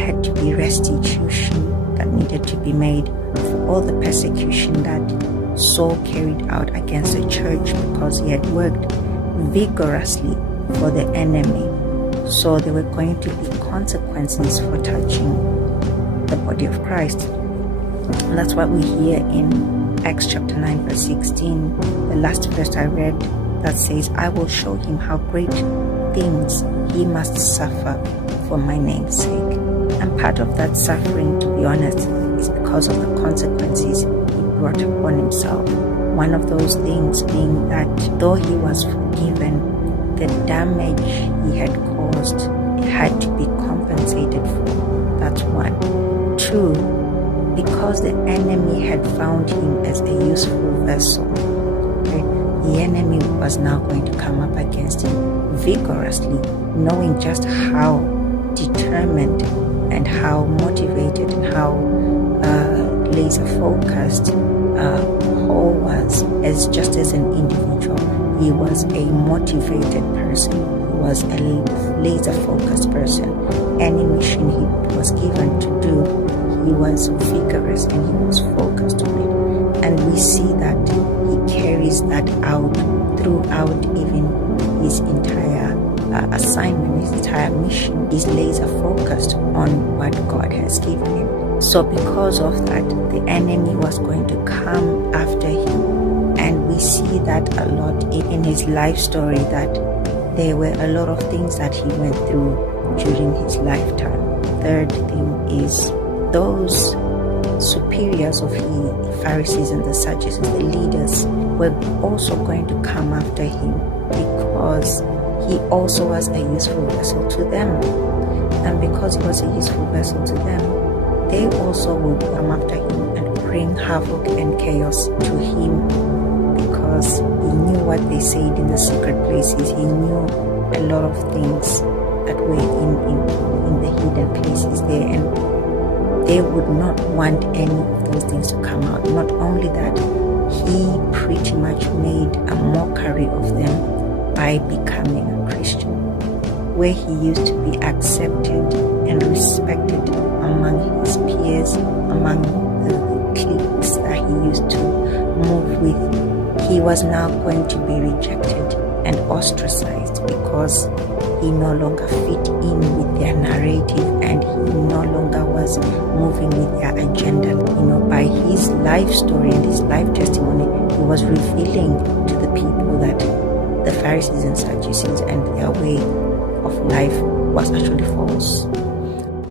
had to be restitution that needed to be made for all the persecution that Saul carried out against the church, because he had worked vigorously for the enemy. So there were going to be consequences for touching the body of Christ. And that's what we hear in Acts chapter 9 verse 16, the last verse I read, that says, I will show him how great things he must suffer for my name's sake. And part of that suffering, to be honest, is because of the consequences he brought upon himself. One of those things being that though he was forgiven, the damage he had caused had to be compensated for. That's one. Two, because the enemy had found him as a useful vessel, the enemy was now going to come up against him vigorously, knowing just how determined and how motivated and how laser focused Paul was just as an individual. He was a motivated person. He was a laser focused person. Any mission he was given to do, he was vigorous and he was focused on it. And we see that he carries that out throughout even his entire assignment, his entire mission. He's laser focused on what God has given him. So because of that, the enemy was going to come after him. And we see that a lot in his life story, that there were a lot of things that he went through during his lifetime. Third thing is those superiors of the Pharisees and the Sadducees, the leaders, were also going to come after him, because he also was a useful vessel to them. And because he was a useful vessel to them, they also would come after him and bring havoc and chaos to him, because he knew what they said in the secret places. He knew a lot of things that were in the hidden places there, and they would not want any of those things to come out. Not only that, he pretty much made a mockery of them by becoming a Christian, where he used to be accepted and respected among his peers, among the cliques that he used to move with. He was now going to be rejected and ostracized because he no longer fit in with their narrative, and he no longer was moving with their agenda. By his life story and his life testimony, he was revealing to the people that the Pharisees and Sadducees and their way of life was actually false.